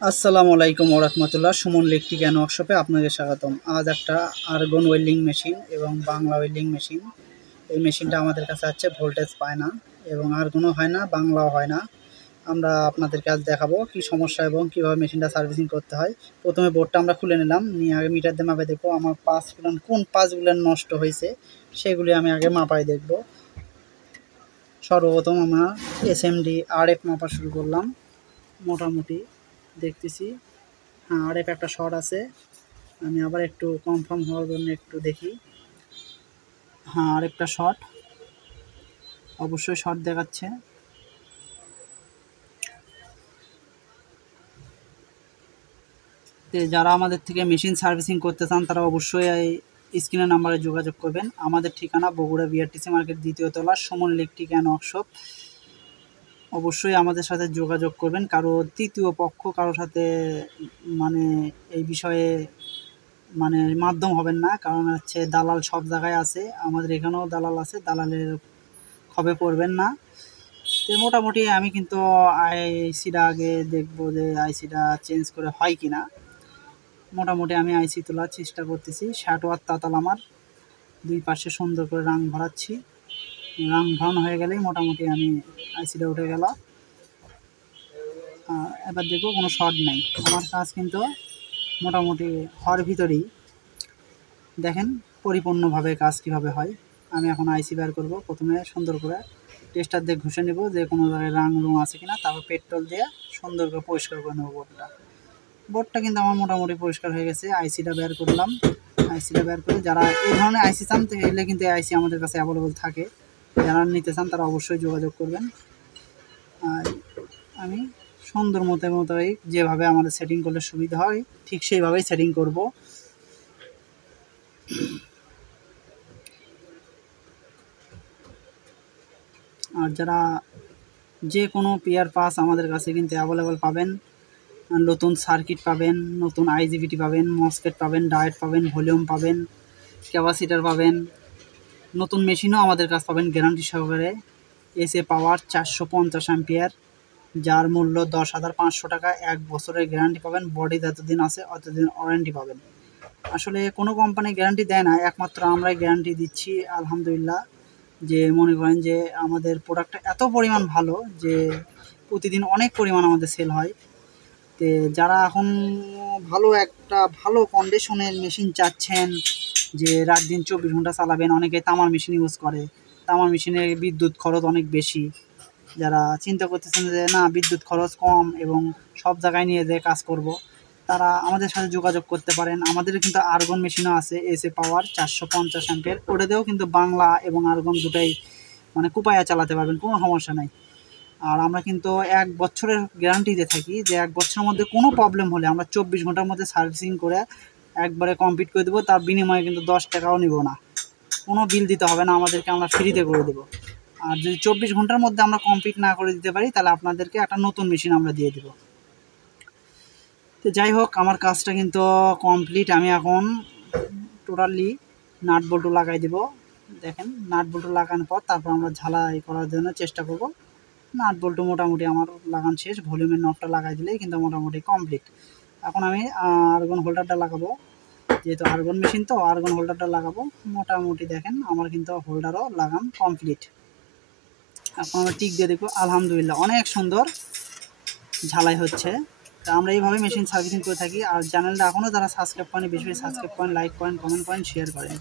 আসসালামু আলাইকুম ওরহমতুল্লাহ। সুমন ইলেকট্রিক অ্যান্ড ওয়ার্কশপে আপনাদের স্বাগতম। আজ একটা আর্গন ওয়েল্ডিং মেশিন এবং বাংলা ওয়েল্ডিং মেশিন, এই মেশিনটা আমাদের কাছে আছে, ভোল্টেজ পায় না এবং আর্গনও হয় না, বাংলাও হয় না। আমরা আপনাদেরকে আজ দেখাবো কি সমস্যা এবং কীভাবে মেশিনটা সার্ভিসিং করতে হয়। প্রথমে বোর্ডটা আমরা খুলে নিলাম, নিয়ে আগে মিটার দিয়ে মাপে দেখবো আমার পাঁচগুলো কোন পাঁচগুলো নষ্ট হয়েছে, সেগুলি আমি আগে মাপাই দেখব। সর্বপ্রথম আমরা এসএমডি আরএফ মাপা শুরু করলাম। মোটামুটি দেখতেছি হ্যাঁ আরএফ একটা শর্ট আছে। আমি আবার একটু কনফার্ম হওয়ার জন্য একটু দেখি। হ্যাঁ আরেকটা শর্ট, অবশ্যই শর্ট দেখাচ্ছে। যারা আমাদের থেকে মেশিন সার্ভিসিং করতে চান তারা অবশ্যই এই স্ক্রিনের নাম্বারে যোগাযোগ করবেন। আমাদের ঠিকানা বগুড়া বিআরটিসি মার্কেট, দ্বিতীয় তলা, সুমন ইলেকট্রিক অ্যান্ড ওয়ার্কশপ। অবশ্যই আমাদের সাথে যোগাযোগ করবেন। কারো তৃতীয় পক্ষ কারোর সাথে মানে এই বিষয়ে মাধ্যম হবেন না, কারণ হচ্ছে দালাল সব জায়গায় আছে, আমাদের এখানেও দালাল আছে, দালালের খবে পড়বেন না। তো মোটামুটি আমি কিন্তু আইসিটা আগে দেখবো যে আইসিটা চেঞ্জ করে হয় কি না। মোটামুটি আমি আইসি তোলার চেষ্টা করতেছি। 60 ওয়াট তাতাল আমার দুই পাশে সুন্দর করে রাং ভরাচ্ছি। রাং ভরানো হয়ে গেলেই মোটামুটি আমি আইসিটা উঠে গেল। এবার দেখবো কোনো শর্ট নাই। আমার কাজ কিন্তু মোটামুটি হওয়ার ভিতরেই। দেখেন পরিপূর্ণভাবে কাজ কীভাবে হয়। আমি এখন আইসি বের করব। প্রথমে সুন্দর করে টেস্টার দিয়ে ঘষে নেব যে কোনো জায়গায় রাং রুং আছে কিনা, তারপর পেট্রোল দিয়ে সুন্দর করে পরিষ্কার করে নেব বোর্ডটা কিন্তু আমার মোটামুটি পরিষ্কার হয়ে গেছে। আইসিটা বের করলাম। আইসিটা বের করে যারা এই ধরনের আইসি চান এলে কিন্তু এই আইসি আমাদের কাছে অ্যাভেলেবল থাকে। যারা নিতে চান তারা অবশ্যই যোগাযোগ করবেন। আর আমি সুন্দর মতোই যেভাবে আমাদের সেটিং করলে সুবিধা হয় ঠিক সেইভাবেই সেটিং করব। আর যারা যে কোনো পিয়ার পাস আমাদের কাছে কিন্তু অ্যাভেলেবল পাবেন। নতুন সার্কিট পাবেন, নতুন আইজিবিটি পাবেন, মসফেট পাবেন, ডায়েট পাবেন, ভলিউম পাবেন, ক্যাপাসিটার পাবেন। নতুন মেশিনও আমাদের কাছে পাবেন গ্যারান্টি সহকারে। এসএ পাওয়ার 450 অ্যাম্পিয়ার, যার মূল্য 10,500 টাকা। 1 বছরের গ্যারান্টি পাবেন। বডি যতদিন আছে অতদিন ওয়ারেন্টি পাবেন। আসলে কোনো কোম্পানি গ্যারান্টি দেয় না, একমাত্র আমরাই গ্যারান্টি দিচ্ছি আলহামদুলিল্লাহ। যে মনে করেন যে আমাদের প্রোডাক্টটা এত পরিমাণ ভালো যে প্রতিদিন অনেক পরিমাণ আমাদের সেল হয়। তো যারা এখন ভালো কন্ডিশনের মেশিন চাচ্ছেন, যে রাত দিন 24 ঘন্টা চালাবেন, অনেকে তামার মেশিন ইউজ করে, তামার মেশিনের বিদ্যুৎ খরচ অনেক বেশি। যারা চিন্তা করতেছেন যে না বিদ্যুৎ খরচ কম এবং সব জায়গায় নিয়ে যেয়ে কাজ করব, তারা আমাদের সাথে যোগাযোগ করতে পারেন। আমাদের কিন্তু আর্গন মেশিনও আছে, এসএ পাওয়ার 450 অ্যাম্পিয়ার। ওটাতেও কিন্তু বাংলা এবং আর্গন দুটাই কুপায়া চালাতে পারবেন, কোনো সমস্যা নাই। আর আমরা কিন্তু 1 বছরের গ্যারান্টি দিয়ে থাকি, যে 1 বছরের মধ্যে কোনো প্রবলেম হলে আমরা 24 ঘন্টার মধ্যে সার্ভিসিং করে একবারে কমপ্লিট করে দেবো। তার বিনিময়ে কিন্তু 10 টাকাও নিব না, কোনো বিল দিতে হবে না আমাদেরকে, আমরা ফ্রিতে করে দেবো। আর যদি 24 ঘন্টার মধ্যে আমরা কমপ্লিট না করে দিতে পারি, তাহলে আপনাদেরকে একটা নতুন মেশিন আমরা দিয়ে দেবো। তো যাই হোক, আমার কাজটা কিন্তু কমপ্লিট। আমি এখন টোটালি নাট বল্টু লাগাই দেবো। দেখেন নাট বল্টু লাগানোর পর তারপর আমরা ঝালাই করার জন্য চেষ্টা করব। নাট বল্টু মোটামুটি আমার লাগান শেষ। ভলিউমের নবটা লাগাই দিলেই কিন্তু মোটামুটি কমপ্লিট। এখন আমি আর্গন হোল্ডারটা লাগাবো, যেহেতু আর্গন মেশিন তো আর্গন হোল্ডারটা লাগাবো। মোটামুটি দেখেন আমার কিন্তু হোল্ডারও লাগান কমপ্লিট। এখন আমরা টিক দিয়ে দেখবো, আলহামদুলিল্লাহ অনেক সুন্দর ঝালাই হচ্ছে। তা আমরা এইভাবে মেশিন সার্ভিসিং করে থাকি। আর চ্যানেলটা এখনও যারা সাবস্ক্রাইব করেন, বেশি বেশি সাবস্ক্রাইব করেন, লাইক করেন, কমেন্ট করেন, শেয়ার করেন।